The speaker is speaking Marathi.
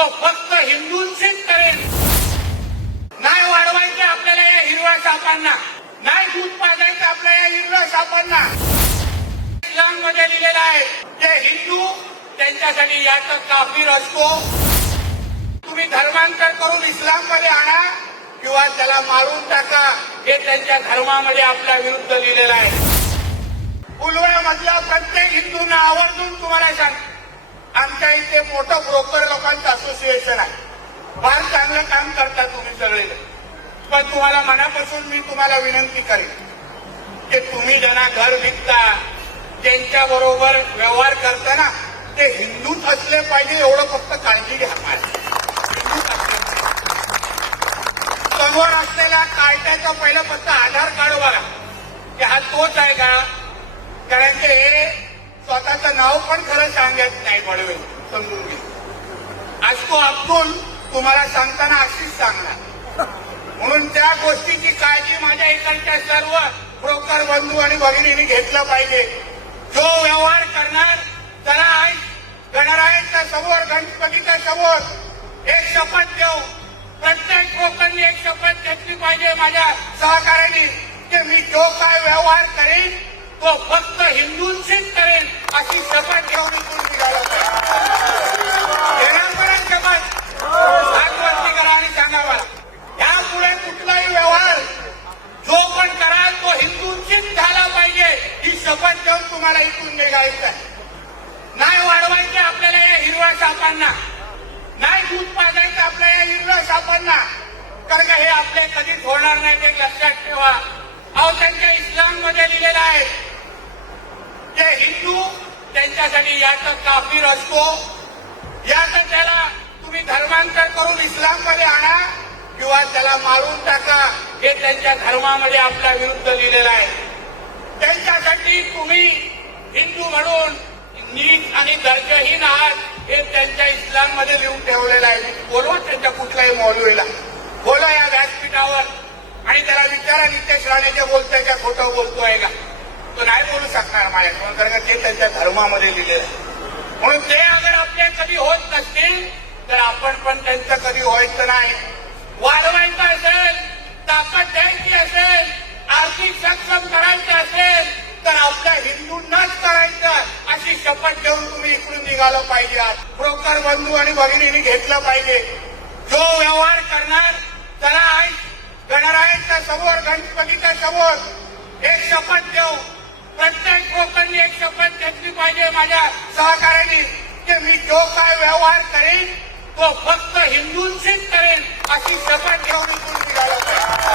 तो फक्त हिंदूंचीच करेल. नाही वाढवायचं आपल्याला या हिरव्या सापांना. नाही दूध पाजायचं आपल्या या हिरव्या सापांना. मध्ये लिहिलेलं आहे ते हिंदू त्यांच्यासाठी याचा काफीर असतो. तुम्ही धर्मांतर करून इस्लाममध्ये आणा किंवा त्याला मारून टाका. हे त्यांच्या धर्मामध्ये आपल्या विरुद्ध लिहिलेलं आहे. पुलवाम्यामधल्या प्रत्येक हिंदूंना आवर्जून तुम्हाला सांग ते मोठं ब्रोकर लोकांचं असोसिएशन आहे. फार चांगलं काम करता तुम्ही सगळे पण तुम्हाला मनापासून मी तुम्हाला विनंती करेन की तुम्ही ज्यांना घर विकता ज्यांच्या बरोबर व्यवहार करताना ते हिंदूच असले पाहिजे एवढं फक्त काळजी घ्या समोर असलेल्या कार्ट्याचं पहिलं फक्त आधार कार्ड बघा. की हा तोच आहे का? कारण की हे नाव पण खरं सांगत नाही बळवे समजून घे आज तो अब्दुल तुम्हाला सांगताना अशीच सांगणार. म्हणून त्या गोष्टीची काळजी माझ्या इकडच्या सर्व ब्रोकर बंधू आणि भगिनींनी घेतलं पाहिजे. जो व्यवहार करणार त्याला आज गणरायांच्या समोर गणपतीच्या समोर. एक शपथ देऊ. प्रत्येक ब्रोकरनी एक शपथ घेतली पाहिजे माझ्या सहकाऱ्यांनी की मी जो काय व्यवहार करेन तो फक्त हिंदूंशीच करेल अशी शपथ घेऊन इथून निघाला पाहिजे शपथ. हात वरती करा आणि सांगा मला यापुढे कुठलाही व्यवहार जो पण कराल तो हिंदूंशीच झाला पाहिजे ही शपथ घेऊन तुम्हाला इथून निघायचं आहे. नाही वाढवायचे आपल्याला या हिरव्या सापांना. नाही दूध पाजायचं आपल्या या हिरव्या सापांना. कारण का हे आपले कधीच होणार नाही ते लक्षात ठेवा. अहो त्यांच्या इस्लाममध्ये लिहिलेलं आहे जे हिंदू त्यांच्यासाठी याचा काफीर असतो. याचं त्याला तुम्ही धर्मांतर करून इस्लाममध्ये आणा किंवा त्याला मारून टाका. हे त्यांच्या धर्मामध्ये आपल्या विरुद्ध लिहिलेलं आहे. त्यांच्यासाठी तुम्ही हिंदू म्हणून नीट आणि दर्जहीन आहात हे त्यांच्या इस्लाममध्ये लिहून ठेवलेलं आहे. बोलवा त्यांच्या कुठल्याही मौलवीला. बोला या व्यासपीठावर. आणि त्याला विचारा नितेश राणे जे बोलतोय का खोटं बोलतोय का? तो नाही बोलू शकणार माझ्याकडून कारण ते त्यांच्या धर्मामध्ये लिहिले म्हणून ते अगर आपले कधी होत नसतील तर आपण पण त्यांचं कधी व्हायचं नाही. वाढवायचं असेल ताकद द्यायची असेल आर्थिक सक्षम करायचं असेल तर आपल्या हिंदूंनाच करायचं. अशी शपथ घेऊन तुम्ही इकडून निघालं पाहिजे ब्रोकर बंधू आणि भगिनींनी घेतलं पाहिजे. जो व्यवहार करणार त्याला आई गणरायांच्या समोर गणपतीच्या समोर. एक शपथ देऊ प्रत्येक एक शपथ घेतली पाहिजे माझ्या सहकाऱ्यांनी की मी जो काय व्यवहार करेन तो फक्त हिंदूंशीच करेन अशी शपथ घेऊन इथून